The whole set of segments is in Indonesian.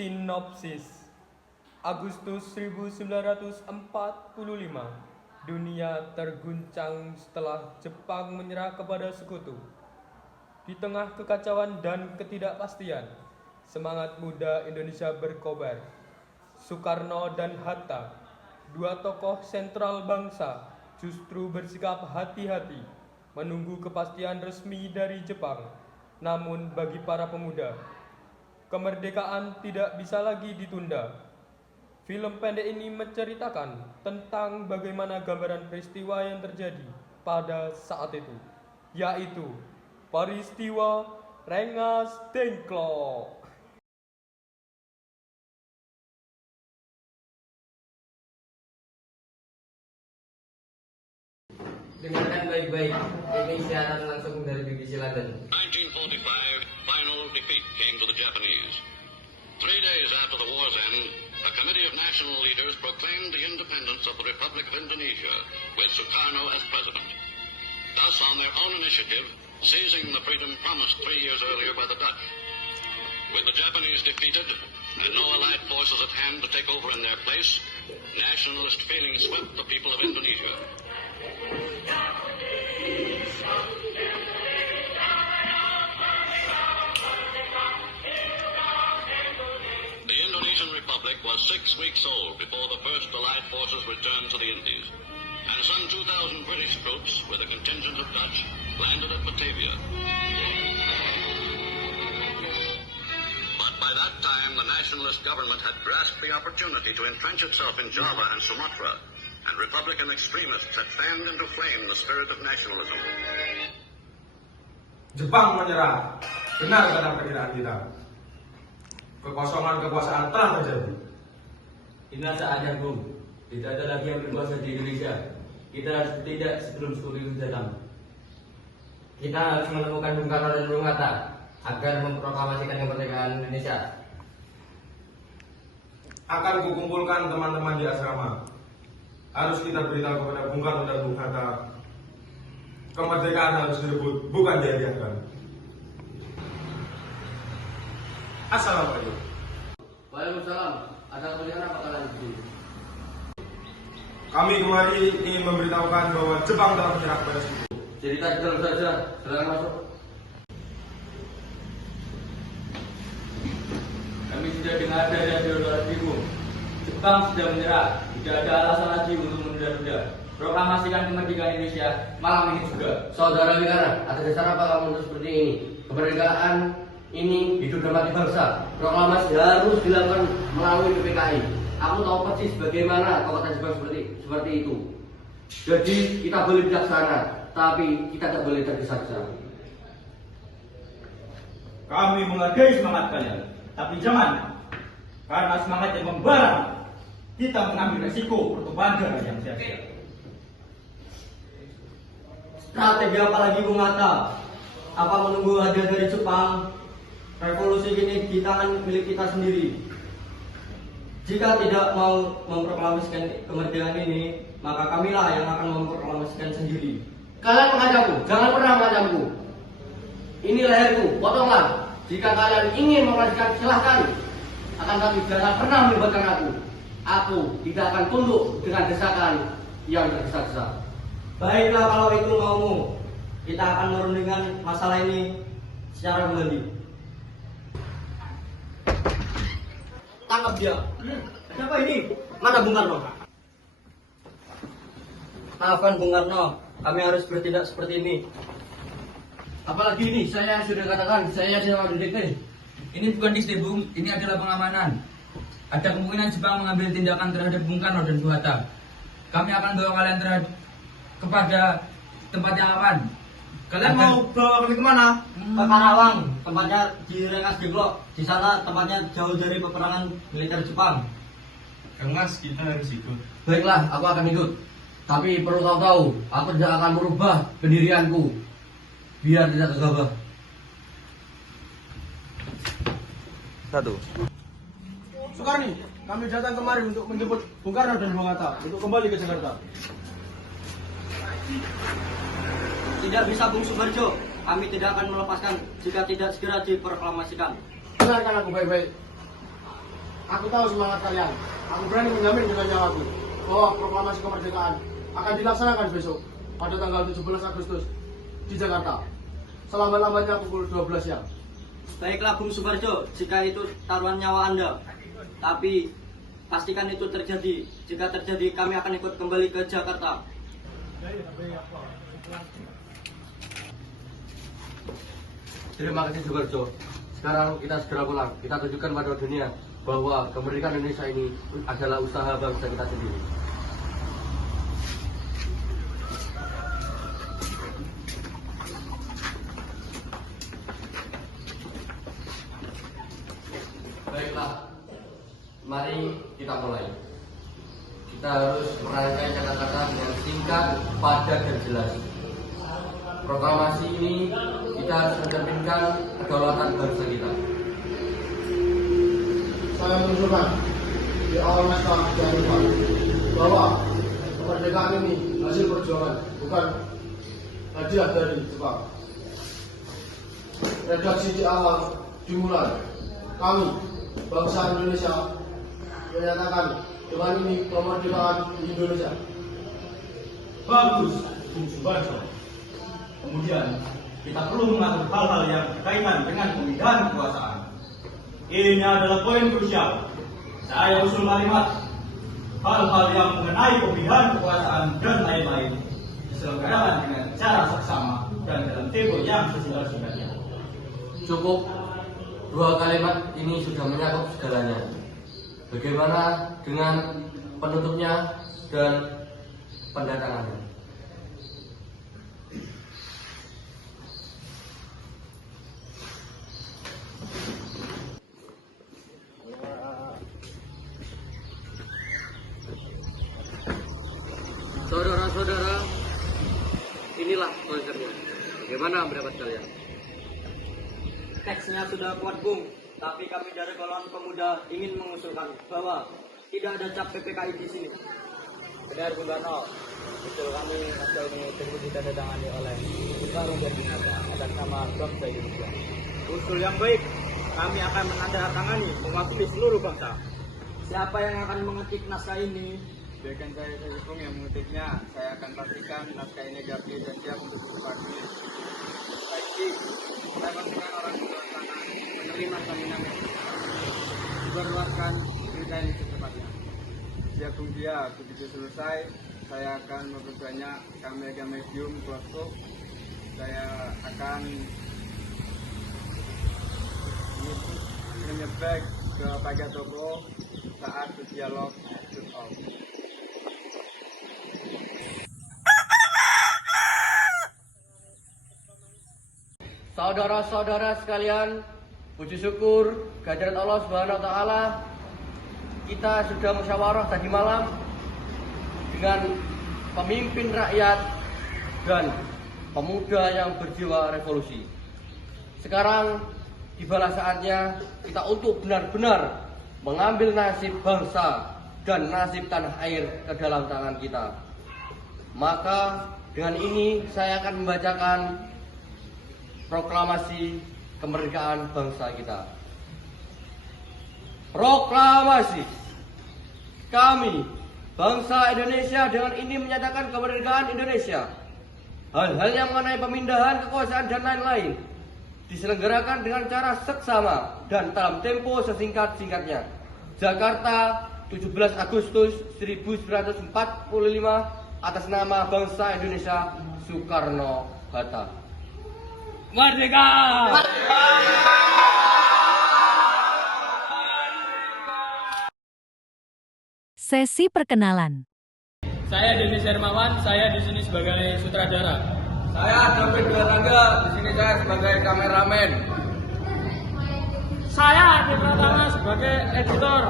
Sinopsis. Agustus 1945, dunia terguncang setelah Jepang menyerah kepada sekutu. Di tengah kekacauan dan ketidakpastian, semangat muda Indonesia berkobar. Soekarno dan Hatta, dua tokoh sentral bangsa, justru bersikap hati-hati menunggu kepastian resmi dari Jepang. Namun bagi para pemuda, kemerdekaan tidak bisa lagi ditunda. Film pendek ini menceritakan tentang bagaimana gambaran peristiwa yang terjadi pada saat itu, yaitu peristiwa Rengas Dengklok. Dengarkan baik-baik, ini siaran langsung dari BBC London. 1945, final defeat came to the Japanese. 3 days after the war's end, a committee of national leaders proclaimed the independence of the Republic of Indonesia, with Sukarno as president. Thus, on their own initiative, seizing the freedom promised 3 years earlier by the Dutch. With the Japanese defeated, and no allied forces at hand to take over in their place, nationalist feeling swept the people of Indonesia. The Indonesian Republic was 6 weeks old before the first Allied forces returned to the Indies, and some 2,000 British troops, with a contingent of Dutch, landed at Batavia. But by that time, the nationalist government had grasped the opportunity to entrench itself in Java and Sumatra, and Republican extremists had fanned into flame the spirit of nationalism. Jepang menyerah. Benar kata perkiraan kita. Kekosongan kekuasaan telah terjadi. Inilah saatnya, Bung. Tidak ada lagi yang berkuasa di Indonesia. Kita harus bertindak sebelum sekutu itu datang. Kita harus menemukan Bung Karno dan Bung Hatta agar memproklamasikan kemerdekaan Indonesia. Akan kukumpulkan teman-teman di asrama. Harus kita beritahu kepada Bung Karno dan Bung Hatta, kemerdekaan harus direbut, bukan dihadiahkan. Assalamualaikum. Waalaikumsalam. Ada kepentingan apa kalian di sini? Kami kemari ingin memberitahukan bahwa Jepang telah menyerah kepada sekutu. Cerita di dalam saja. Silakan masuk. Kami sudah dengar dari ibu. Jepang sudah menyerah. Tidak ada alasan lagi untuk menunda-nunda. Proklamasikan kemerdekaan Indonesia malam ini juga. Saudara negara, atas dasar apa kamu untuk seperti ini? Kemerdekaan ini hidup dalam hati bangsa. Proklamasi harus dilakukan melalui PPKI. Aku tahu persis bagaimana kekuatan Jepang seperti itu. Jadi kita boleh bijaksana, tapi kita tak boleh tergesa-gesa. Kami menghargai semangat kalian, tapi jangan karena semangat yang membara kita mengambil resiko pertumpahan darah yang sia-sia. Strategi apa lagi Bung Hatta? Apa menunggu hadiah dari Jepang? Revolusi ini di tangan milik kita sendiri. Jika tidak mau memproklamasikan kemerdekaan ini, maka kamilah yang akan memproklamasikan sendiri. Kalian mengancamku, jangan pernah mengancamku. Ini leherku, potonglah. Jika kalian ingin memproklamasikan, silahkan. Akan tapi jangan pernah melibatkan aku. Aku tidak akan tunduk dengan desakan yang tergesa-gesa. Baiklah kalau itu maumu, kita akan merundingkan masalah ini secara kembali. Tangkap dia. Siapa ini? Mana Bung Karno? Maafkan Bung Karno, kami harus bertindak seperti ini. Apalagi ini, saya sudah katakan, saya tidak didikte. Ini bukan dikte, Bung, ini adalah pengamanan. Ada kemungkinan Jepang mengambil tindakan terhadap Bung Karno dan Bung Hatta. Kami akan bawa kalian kepada tempat yang aman. Kalian mau bawa kami kemana? Ke Karawang, tempatnya di Rengas Dengklok. Di sana tempatnya jauh dari peperangan militer Jepang. Rengas kita harus ikut. Baiklah, aku akan ikut. Tapi perlu kau tahu, aku tidak akan merubah pendirianku. Biar tidak gegabah. Satu. Soekarni, kami datang kemari untuk menjemput Bung Karno dan Bung Hatta untuk kembali ke Jakarta. Tidak bisa Bung Subarjo, kami tidak akan melepaskan jika tidak segera diproklamasikan. Dengarkan aku baik-baik. Aku tahu semangat kalian. Aku berani menjamin dengan nyawaku bahwa proklamasi kemerdekaan akan dilaksanakan besok pada tanggal 17 Agustus di Jakarta. Selambat-lambatnya pukul 12 siang. Baiklah Bung Subarjo, jika itu taruhan nyawa Anda. Tapi pastikan itu terjadi. Jika terjadi, kami akan ikut kembali ke Jakarta. Terima kasih Subarjo. Sekarang kita segera pulang. Kita tunjukkan pada dunia bahwa kemerdekaan Indonesia ini adalah usaha bangsa kita sendiri. Baiklah, mari kita mulai. Kita harus merangkai kata-kata dengan singkat, padat, dan jelas. Proklamasi ini kita harus mencerminkan kedaulatan bangsa kita. Saya mengusulkan di awal naskah jangan lupa bahwa kemerdekaan ini hasil perjuangan, bukan hadiah dari Jepang. Redaksi di awal dimulai. Kami, bangsa Indonesia, menyatakan dengan ini kemerdekaan Indonesia. Bagus, Bung Subarjo. Kemudian, kita perlu mengatur hal-hal yang berkaitan dengan pemindahan kekuasaan. Ini adalah poin krusial. Saya usul kalimat hal-hal yang mengenai pemindahan kekuasaan dan lain-lain diselenggarakan dengan cara seksama dan dalam tempo yang sesingkat-singkatnya. Cukup, 2 kalimat ini sudah mencakup segalanya. Bagaimana dengan penutupnya dan pendatangannya? Saudara-saudara, inilah konsernya. Bagaimana pendapat kalian? Teksnya sudah kuat Bung, tapi kami dari golongan pemuda ingin mengusulkan bahwa tidak ada cap PPKI di sini. Benar Bung Karno, usul kami naskah ini perlu ditandatangani oleh Soekarno dan Hatta atas nama bangsa Indonesia. Usul yang baik, kami akan menandatangani mewakili seluruh bangsa. Siapa yang akan mengetik naskah ini? Biarkan saya saja Bung yang mengetiknya. Saya akan pastikan naskah ini rapi dan siap untuk dipakai. Baik, saya pastikan orang di luar sana menerima salinan diperluaskan berita ini secepatnya. Siap Bung Dia, begitu selesai, saya akan memperbanyak kamera medium close-up. Saya akan menyebar ke pajak toko saat berdialog shoot off. Saudara-saudara sekalian, puji syukur kehadirat Allah Subhanahu wa taala, kita sudah musyawarah tadi malam dengan pemimpin rakyat dan pemuda yang berjiwa revolusi. Sekarang tibalah saatnya kita untuk benar-benar mengambil nasib bangsa dan nasib tanah air ke dalam tangan kita. Maka dengan ini saya akan membacakan proklamasi kemerdekaan bangsa kita. Proklamasi. Kami, bangsa Indonesia, dengan ini menyatakan kemerdekaan Indonesia. Hal-hal yang mengenai pemindahan kekuasaan dan lain-lain diselenggarakan dengan cara seksama dan dalam tempo sesingkat-singkatnya. Jakarta, 17 Agustus 1945, atas nama bangsa Indonesia, Soekarno-Hatta. Merdeka! Sesi perkenalan. Saya Denis Hermawan, saya di sini sebagai sutradara. Saya David Duatangga, di sini saya sebagai kameramen. Saya Adi Pratama sebagai editor.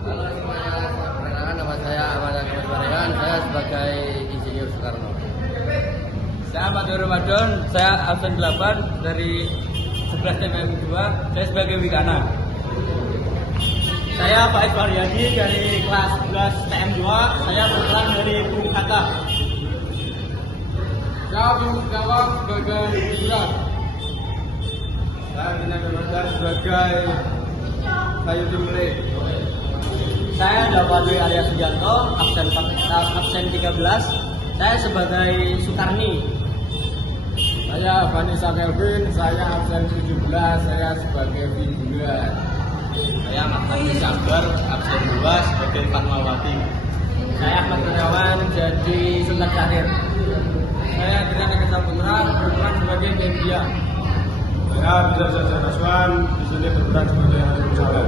Halo semuanya, perkenalkan nama saya Ahmad Akmal Baregan, saya sebagai insinyur Soekarno. Saya Ahmad Ramadan, saya absen 8 dari 11 TPM 2, saya sebagai Wikana. Saya Faiz Waryadi dari kelas 11 TM2, saya berperan dari Bung Hatta. Saya Bung Gawang sebagai hiburan. Saya Dina Bermandar sebagai Ayo dimulai. Saya Dawadwi Arya Sugianto, absen 13. Saya sebagai Sukarni. Saya Vanessa Kelvin, saya absen 17, saya sebagai figuran. Saya Ahmad Sabar, absen 2 sebagai Fatmawati. Saya Ahmad Kurniawan jadi Sultan Syahrir. Saya Adrian Kesaputra berperan sebagai media. Saya Abdul Raswan, di sini berperan sebagai Halim Sabar.